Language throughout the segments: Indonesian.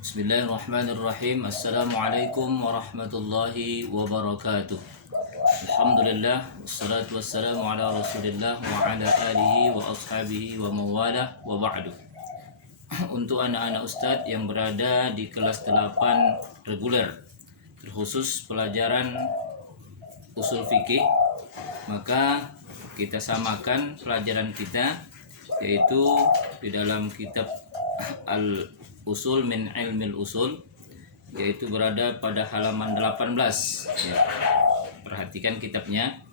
Bismillahirrahmanirrahim. Assalamualaikum warahmatullahi wabarakatuh. Alhamdulillah, wassalatu wassalamu ala rasulillah wa ala alihi wa ashabihi wa mawalah wa ba'du. Untuk anak-anak ustadz yang berada di kelas 8 reguler, terkhusus pelajaran usul fikih, maka kita samakan pelajaran kita, yaitu di dalam kitab Al-Usul min Ilmil Usul, yaitu berada pada halaman 18 ya. Perhatikan kitabnya.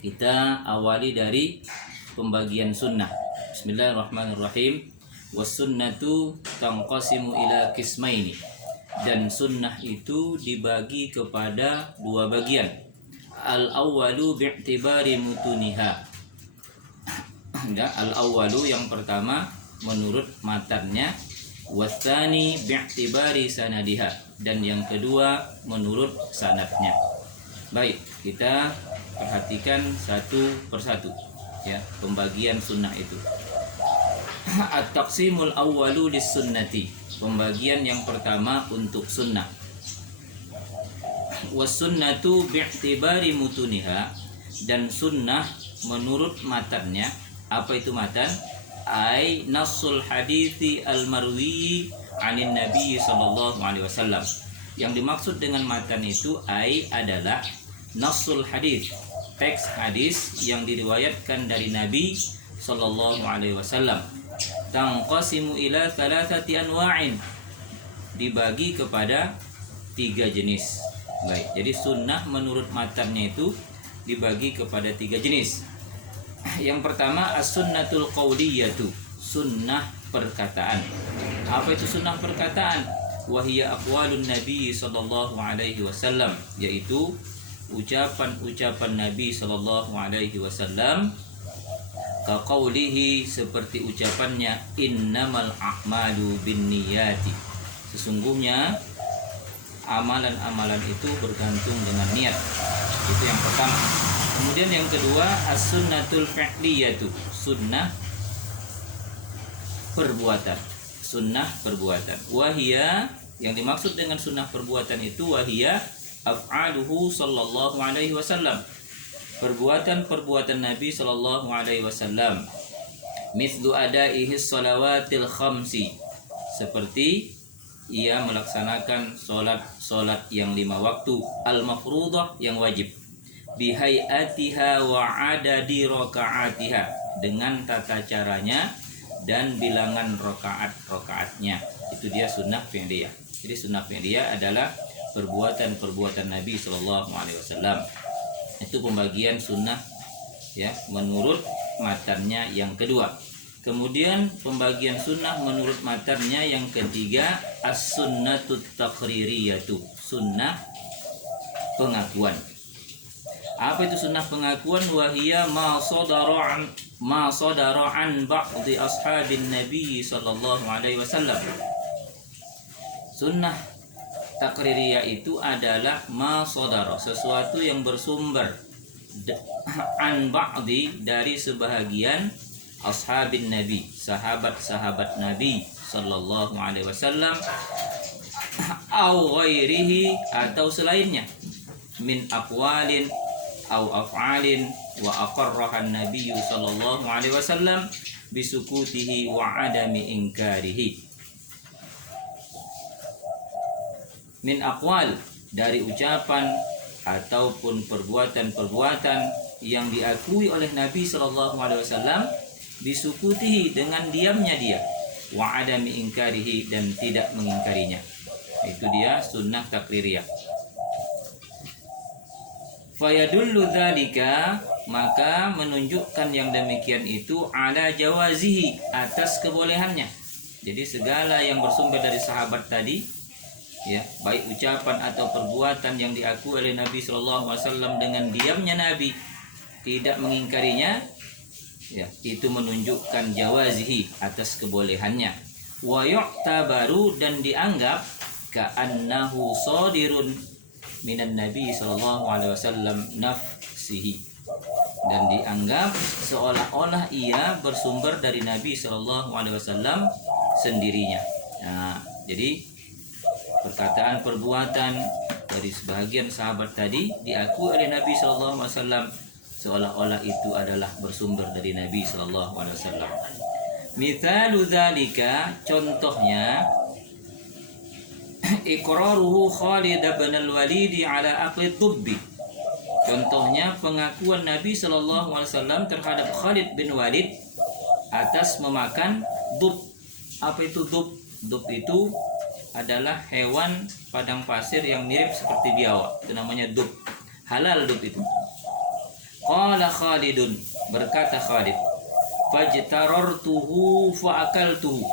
Kita awali dari pembagian sunnah. Bismillahirrahmanirrahim. Wassunnatu tanqasimu ila qismaini. Dan sunnah itu dibagi kepada dua bagian. Al-awwalu bi'tibari mutuniha. Al-awwalu yang pertama menurut matannya, wasani bi'tibari sanadiha, dan yang kedua menurut sanadnya. Baik, kita perhatikan satu persatu ya pembagian sunnah itu. At-taqsimul awwalu lis-sunnati, pembagian yang pertama untuk sunnah. Was-sunnatu bi'tibari mutuniha, dan sunnah menurut matannya. Apa itu matan? Ai nasul hadithi al-marwi anin nabi sallallahu alaihi wasallam. Yang dimaksud dengan matan itu adalah nasul hadis, teks hadis yang diriwayatkan dari Nabi sallallahu alaihi wasallam. Tanqasimu ila thalathati anwa'in, dibagi kepada 3 jenis. Baik, jadi sunnah menurut matannya itu dibagi kepada 3 jenis. Yang pertama as-sunnatul qawliyatu, sunnah perkataan. Apa itu sunnah perkataan? Wahia aqwalun nabi sallallahu alaihi wasallam, yaitu ucapan-ucapan Nabi sallallahu alaihi wasallam. Ka qawlihi, seperti ucapannya, innamal a'malu binniyati, sesungguhnya amalan-amalan itu bergantung dengan niat. Itu yang pertama. Kemudian yang kedua as-sunnatul fi'liyatu, sunnah perbuatan. Sunnah perbuatan. Wahia, yang dimaksud dengan sunnah perbuatan itu wahia af'aluhu sallallahu alaihi wasallam, perbuatan-perbuatan Nabi sallallahu alaihi wasallam. Mithlu adaihi shalawatil khamsi, seperti ia melaksanakan solat yang 5 waktu, al-mafruḍah, yang wajib, bihayatiha wa adadi rakaatiha, dengan tata caranya dan bilangan rakaat-rakaatnya. Itu dia sunnah fi'liyah. Jadi sunnah fi'liyah adalah perbuatan-perbuatan Nabi sallallahu alaihi wasallam. Itu pembagian sunnah ya menurut matannya yang kedua. Kemudian pembagian sunnah menurut matannya yang ketiga as-sunnatut taqririyatu, sunnah pengakuan. Apa itu sunnah pengakuan? Wahia ma sadara an ba'di ashabin nabi sallallahu alaihi wasallam. Sunnah takririyah itu adalah ma sadara, sesuatu yang bersumber, an ba'di, dari sebahagian, ashabin nabi, sahabat-sahabat Nabi sallallahu alaihi wasallam, au ghairihi, atau selainnya, min aqwalin au af'alin wa aqarrahan nabiyyu sallallahu alaihi wasallam bisukutihi wa adami inkarihi. Min aqwal, dari ucapan ataupun perbuatan-perbuatan yang diakui oleh Nabi sallallahu alaihi wasallam, bisukutihi, dengan diamnya dia, wa adami inkarihi, dan tidak mengingkarinya. Itu dia sunnah takririyah. Fayadullu dzalika, maka menunjukkan yang demikian itu ala jawazihi, atas kebolehannya. Jadi segala yang bersumber dari sahabat tadi ya, baik ucapan atau perbuatan yang diakui oleh Nabi sallallahu alaihi wasallam dengan diamnya Nabi, tidak mengingkarinya, ya, itu menunjukkan jawazihi, atas kebolehannya. Wa yu'tabaru, dan dianggap ka'annahu sadirun minan nabi sallallahu alaihi wasallam nafsihi, dan dianggap seolah-olah ia bersumber dari Nabi sallallahu alaihi wasallam sendirinya. Nah, jadi perkataan perbuatan dari sebahagian sahabat tadi diakui oleh Nabi Shallallahu Alaihi Wasallam seolah-olah itu adalah bersumber dari Nabi Shallallahu Alaihi Wasallam. Mithalu dzalika, contohnya iqraruhu Khalid bin al-Walid ala aqli tubbi. Contohnya pengakuan Nabi Shallallahu Alaihi Wasallam terhadap Khalid bin Walid atas memakan dub. Apa itu dub? Dub itu adalah hewan padang pasir yang mirip seperti biawak. Itu namanya dub. Halal dub itu. Qala Khalidun, berkata Khalid, fajtarartuhu fa akaltuhu.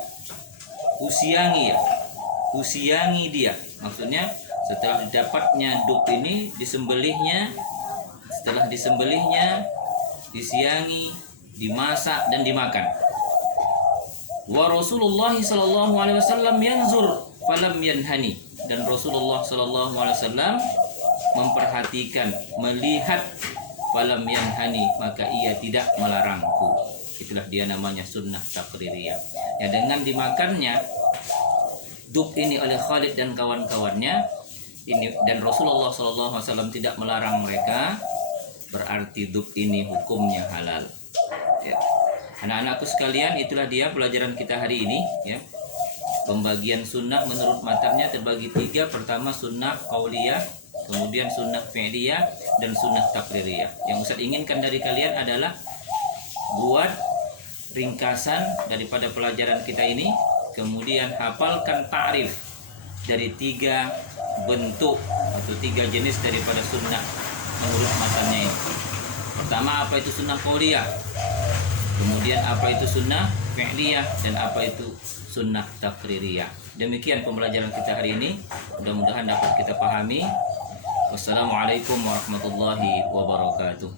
Usiangi dia. Maksudnya setelah didapatnya dub ini disembelihnya, setelah disembelihnya disiangi, dimasak dan dimakan. Wa Rasulullah sallallahu alaihi wasallam yanzur falam yanhani, dan Rasulullah sallallahu alaihi wasallam memperhatikan, melihat, falam yanhani, maka ia tidak melarangku. Itulah dia namanya sunnah taqririyah. Ya, dengan dimakannya dub ini oleh Khalid dan kawan-kawannya ini, dan Rasulullah sallallahu alaihi wasallam tidak melarang mereka, berarti dub ini hukumnya halal. Ya. Anak-anakku sekalian, itulah dia pelajaran kita hari ini, ya. Pembagian sunnah menurut matanya terbagi 3. Pertama sunnah qauliyah, kemudian sunnah fi'liyah, dan sunnah taqririyah. Yang Ustaz inginkan dari kalian adalah buat ringkasan daripada pelajaran kita ini, kemudian hafalkan ta'rif dari 3 bentuk atau 3 jenis daripada sunnah menurut matanya ini. Pertama, apa itu sunnah qauliyah, kemudian apa itu sunnah fi'liyah, dan apa itu sunnah taqririyah. Demikian pembelajaran kita hari ini, mudah-mudahan dapat kita pahami. Wassalamualaikum warahmatullahi wabarakatuh.